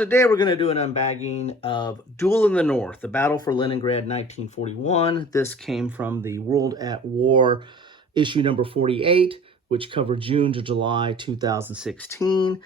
today we're going to do an unbagging of Duel in the North, the Battle for Leningrad 1941. This came from the World at War issue number 48, which covered June to July 2016.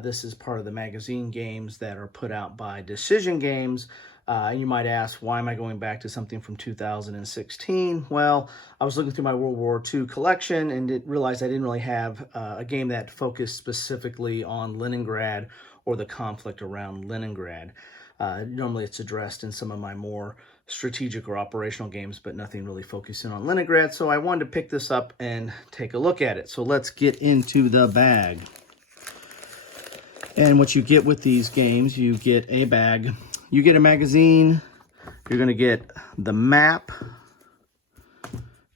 This is part of the magazine games that are put out by Decision Games. You might ask, why am I going back to something from 2016? Well, I was looking through my World War II collection and realized I didn't really have a game that focused specifically on Leningrad or the conflict around Leningrad. Normally it's addressed in some of my more strategic or operational games, but nothing really focusing on Leningrad. So I wanted to pick this up and take a look at it. So let's get into the bag. And what you get with these games, you get a bag. You get a magazine, you're going to get the map,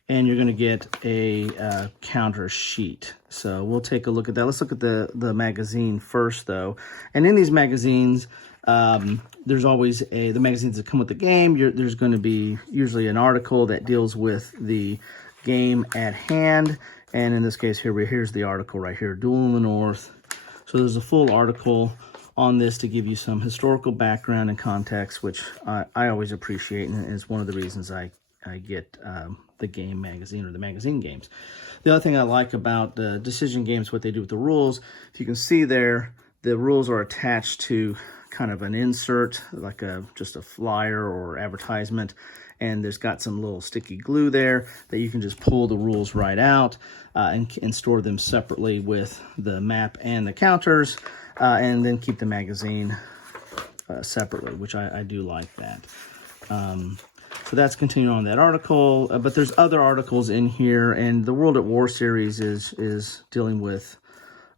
and you're going to get a counter sheet. So we'll take a look at that. Let's look at the magazine first, though. And in these magazines, there's always the magazines that come with the game. There's going to be usually an article that deals with the game at hand. And in this case, here's the article right here, Duel in the North. So there's a full article on this to give you some historical background and context, which I always appreciate, and is one of the reasons I get the game magazine or the magazine games. The other thing I like about the Decision Games, what they do with the rules, if you can see there, the rules are attached to kind of an insert, like just a flyer or advertisement, and there's got some little sticky glue there that you can just pull the rules right out and store them separately with the map and the counters. And then keep the magazine separately, which I do like that. So that's continuing on that article, but there's other articles in here, and the World at War series is dealing with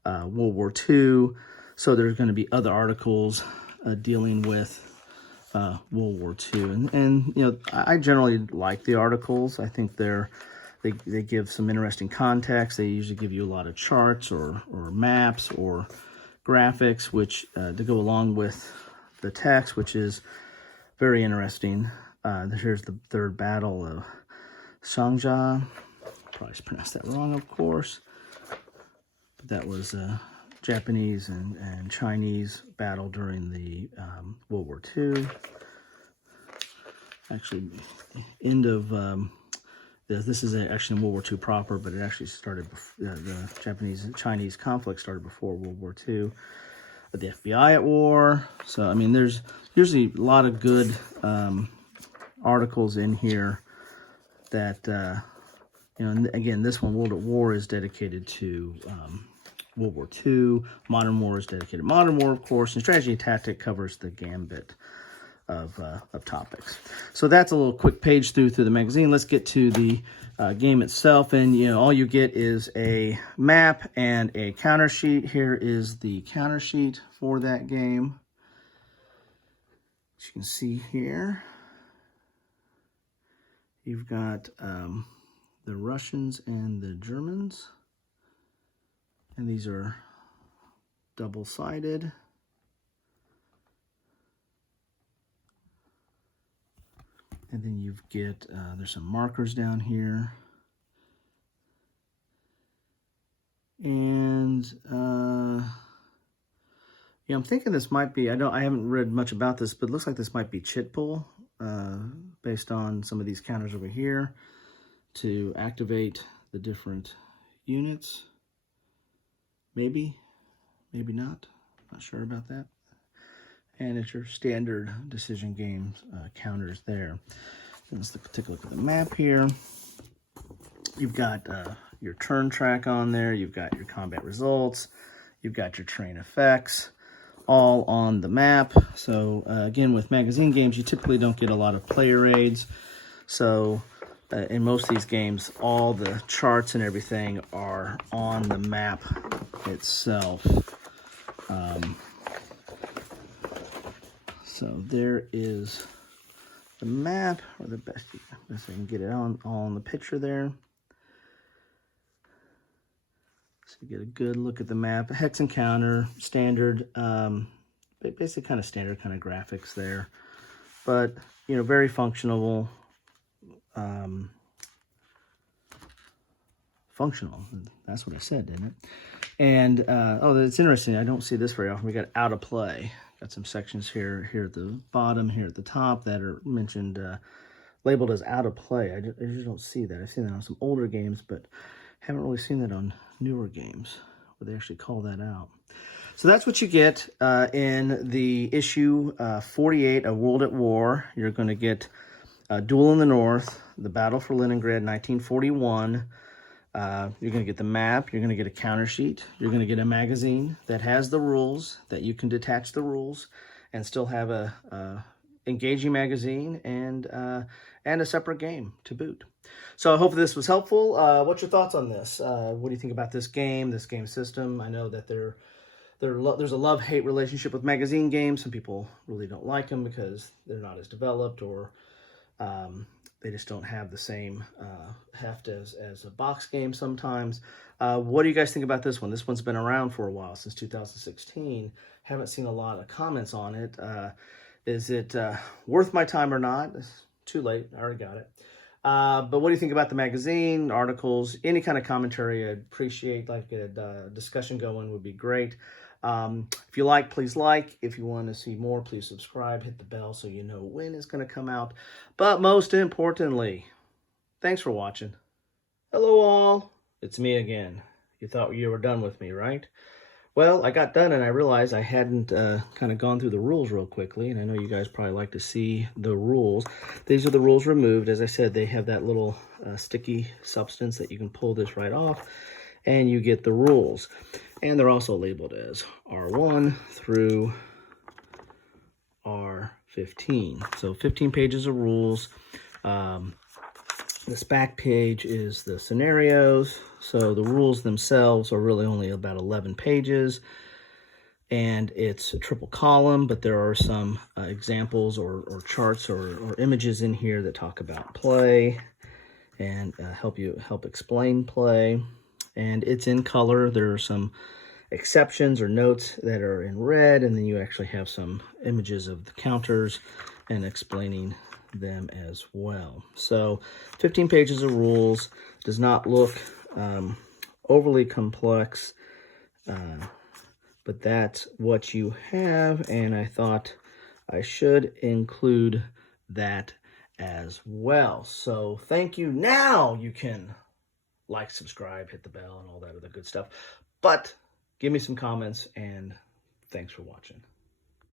World War II, so there's going to be other articles dealing with World War II, and you know, I generally like the articles. I think they give some interesting context. They usually give you a lot of charts or maps or graphics, which to go along with the text, which is very interesting. Here's the third battle of Sangja. Probably pronounced that wrong, of course. But that was a Japanese and Chinese battle during the World War II. Actually, end of this is actually in World War II proper, but it actually started before, the Japanese and Chinese conflict started before World War II. The FBI at war. So, I mean, there's usually a lot of good articles in here that, you know, and again, this one, World at War, is dedicated to World War II. Modern War is dedicated to Modern War, of course, and Strategy and Tactic covers the gambit of topics. So that's a little quick page through the magazine. Let's get to the game itself, and you know, all you get is a map and a counter sheet. Here is the counter sheet for that game. As you can see here, you've got the Russians and the Germans, and these are double-sided. And then you get, there's some markers down here. And, yeah, I'm thinking this might be, I haven't read much about this, but it looks like this might be chit pull, based on some of these counters over here to activate the different units. Maybe, maybe not. Not sure about that. And it's your standard Decision Games counters there. And let's take a look at the map here. You've got your turn track on there. You've got your combat results. You've got your train effects, all on the map. So again, with magazine games, you typically don't get a lot of player aids. So in most of these games, all the charts and everything are on the map itself. So there is the map, or the best I can get it all on the picture there. So you get a good look at the map. Hex and counter, standard, basically kind of standard kind of graphics there. But, you know, very functional. Functional, that's what I said, didn't it? And, oh, it's interesting. I don't see this very often. We got out of play. Got some sections here at the bottom, here at the top that are mentioned, labeled as out of play. I just don't see that. I've seen that on some older games, but haven't really seen that on newer games where they actually call that out. So that's what you get in the issue 48, A World at War. You're going to get Duel in the North, the Battle for Leningrad, 1941. You're going to get the map. You're going to get a counter sheet. You're going to get a magazine that has the rules, that you can detach the rules and still have a engaging magazine and a separate game to boot. So I hope this was helpful. What's your thoughts on this? What do you think about this game system? I know that there's a love-hate relationship with magazine games. Some people really don't like them because they're not as developed, or they just don't have the same heft as a box game sometimes. What do you guys think about this one? This one's been around for a while, since 2016. Haven't seen a lot of comments on it. Is it worth my time or not? It's too late. I already got it. But what do you think about the magazine, articles, any kind of commentary? I'd appreciate, like a discussion going would be great. If you like, please like. If you want to see more, please subscribe. Hit the bell so you know when it's going to come out. But most importantly, thanks for watching. Hello all. It's me again. You thought you were done with me, right? Well, I got done and I realized I hadn't kind of gone through the rules real quickly, and I know you guys probably like to see the rules. These are the rules removed. As I said, they have that little sticky substance that you can pull this right off, and you get the rules. And they're also labeled as R1 through R15. So 15 pages of rules. This back page is the scenarios. So the rules themselves are really only about 11 pages. And it's a triple column, but there are some examples or charts or images in here that talk about play and help explain play. And it's in color. There are some exceptions or notes that are in red, and then you actually have some images of the counters and explaining them as well. So 15 pages of rules. Does not look overly complex, but that's what you have, and I thought I should include that as well. So thank you. Now you can like, subscribe, hit the bell, and all that other good stuff. But give me some comments, and thanks for watching.